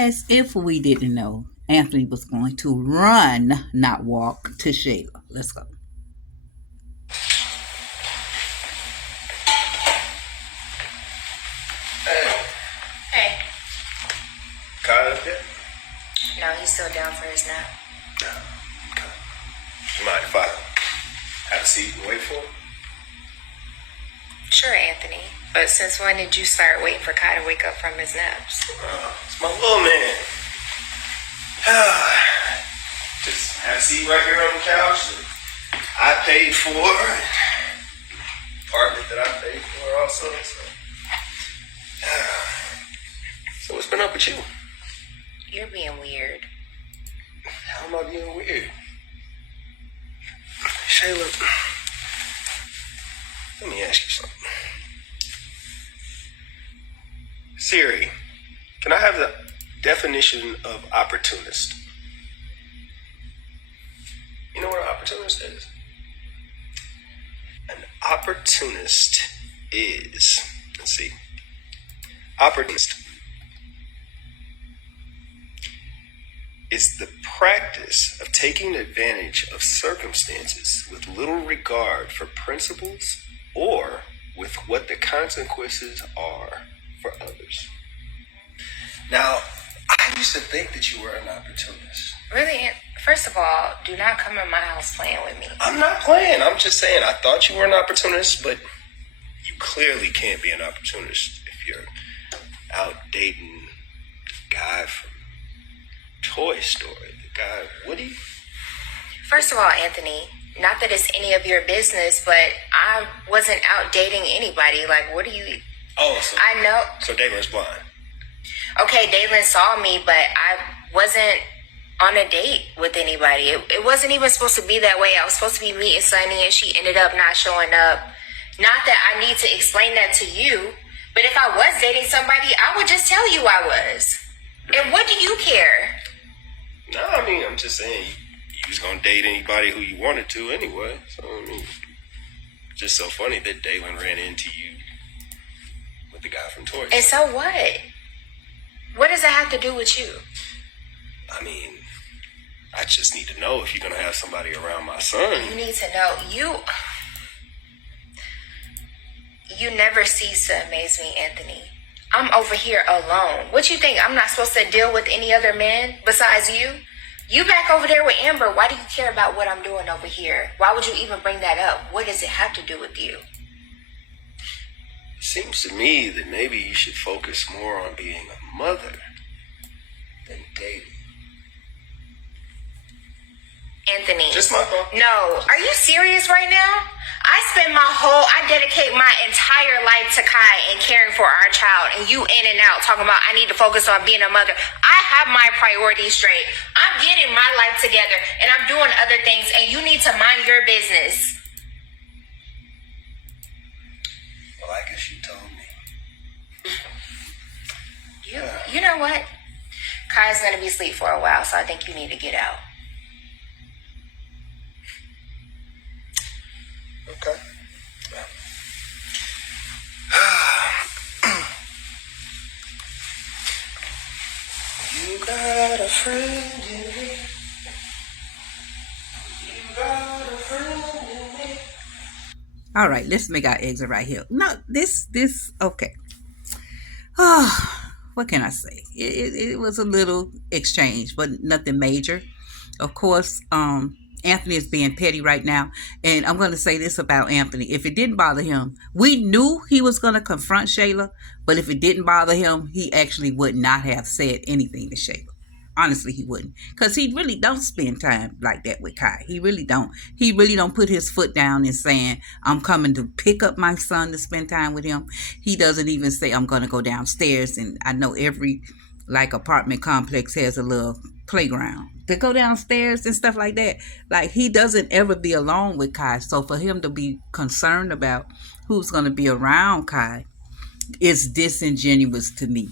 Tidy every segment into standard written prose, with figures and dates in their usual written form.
as if we didn't know Anthony was going to run, not walk, to Shayla. Let's go. Hey. Hey. Kyle up there? No, he's still down for his nap. No. Okay. You mind if I have a seat and wait for him? Sure, Anthony. But since when did you start waiting for Kai to wake up from his naps? It's my little man. Just have a seat right here on the couch. I paid for apartment that I paid for also. So what's been up with you? You're being weird. How am I being weird? Shayla, let me ask you something. Siri, can I have the definition of opportunist? You know what an opportunist is? An opportunist is, let's see, opportunist is the practice of taking advantage of circumstances with little regard for principles or with what the consequences are for others. Now, I used to think that you were an opportunist. Really? First of all, do not come in my house playing with me. I'm not playing. I'm just saying I thought you were an opportunist, but you clearly can't be an opportunist if you're out dating the guy from Toy Story, the guy Woody. First of all, Anthony, not that it's any of your business, but I wasn't out dating anybody. Like, what do you... Oh, so I know. So Dalen's blind. Okay, Dalen saw me, but I wasn't on a date with anybody. It wasn't even supposed to be that way. I was supposed to be meeting Sunny, and she ended up not showing up. Not that I need to explain that to you, but if I was dating somebody, I would just tell you I was. And what do you care? No, I mean, I'm just saying you was gonna date anybody who you wanted to anyway. So, I mean, just so funny that Dalen ran into you with the guy from Toy Story. And so what? What does that have to do with you? I mean, I just need to know if you're gonna have somebody around my son. You need to know. You never cease to amaze me, Anthony. I'm over here alone. What you think? I'm not supposed to deal with any other men besides you? You back over there with Amber. Why do you care about what I'm doing over here? Why would you even bring that up? What does it have to do with you? It seems to me that maybe you should focus more on being a mother than dating. Anthony. Just my thought. No. Are you serious right now? I dedicate my entire life to Kai and caring for our child, and you in and out talking about I need to focus on being a mother. I have my priorities straight. I'm getting my life together, and I'm doing other things, and you need to mind your business. Well, I guess you told me. You know what? Kai's going to be asleep for a while, so I think you need to get out. Okay. You got a friend in me. You got a friend in me. All right, let's make our exit right here. No, this, okay. Oh, what can I say? It was a little exchange, but nothing major. Of course, Anthony is being petty right now. And I'm going to say this about Anthony. If it didn't bother him, we knew he was going to confront Shayla. But if it didn't bother him, he actually would not have said anything to Shayla. Honestly, he wouldn't. Because he really don't spend time like that with Kai. He really don't. He really don't put his foot down and saying, I'm coming to pick up my son to spend time with him. He doesn't even say, I'm going to go downstairs. And I know every apartment complex has a little playground to go downstairs and stuff like that. Like, he doesn't ever be alone with Kai. So for him to be concerned about who's going to be around Kai is disingenuous to me.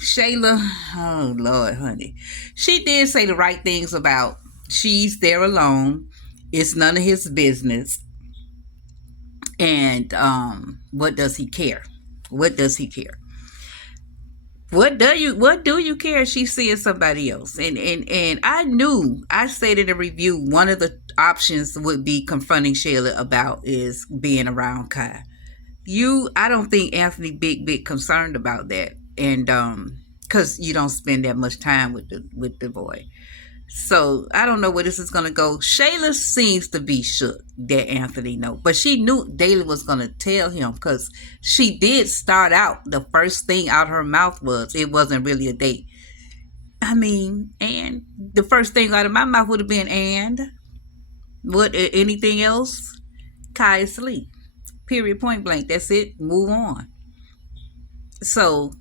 Shayla, oh Lord, honey, she did say the right things about she's there alone. It's none of his business. And what does he care? What does he care? What do you care if she's seeing somebody else? And I knew, I said in the review, one of the options would be confronting Shayla about is being around Kai. I don't think Anthony big concerned about that. And because you don't spend that much time with the boy. So I don't know where this is gonna go. Shayla seems to be shook that Anthony know, but she knew Daly was gonna tell him because she did start out. The first thing out her mouth was it wasn't really a date. I mean, and the first thing out of my mouth would have been, and what? Anything else? Kai is asleep. Period. Point blank. That's it. Move on. So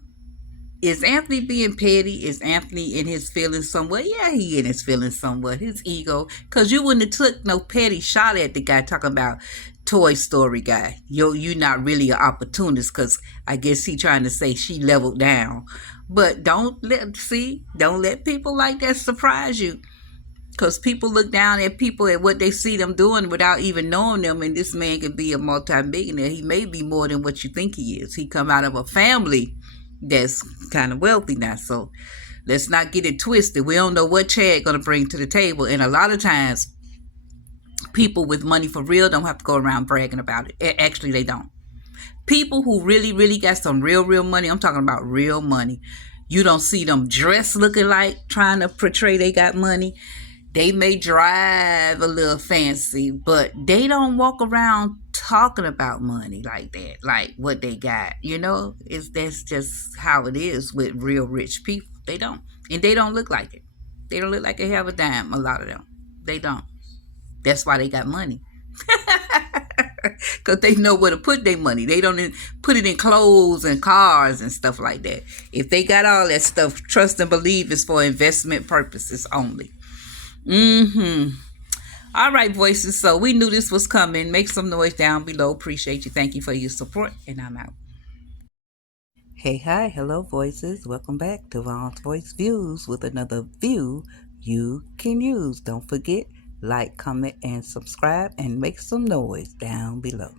is Anthony being petty? Is Anthony in his feelings somewhat? Yeah, he in his feelings somewhat. His ego. Because you wouldn't have took no petty shot at the guy talking about Toy Story guy. You not really an opportunist because I guess he trying to say she leveled down. But don't let people like that surprise you. Because people look down at people at what they see them doing without even knowing them. And this man could be a multi-millionaire. He may be more than what you think he is. He come out of a family that's kind of wealthy now. So let's not get it twisted. We don't know what Chad gonna bring to the table. And a lot of times, people with money for real don't have to go around bragging about it. Actually, they don't. People who really got some real money, I'm talking about real money. You don't see them dressed looking like trying to portray they got money. They may drive a little fancy, but they don't walk around talking about money like that, like what they got. That's just how it is with real rich people. They don't, and they don't look like it. They don't look like they have a dime. A lot of them, they don't. That's why they got money. Because they know where to put their money. They don't put it in clothes and cars and stuff like that. If they got all that stuff, trust and believe it's for investment purposes only. All right, voices. So we knew this was coming. Make some noise down below. Appreciate you. Thank you for your support. And I'm out. Hey, hi. Hello, voices. Welcome back to Vaughn's Voice Views with another view you can use. Don't forget, like, comment, and subscribe. And make some noise down below.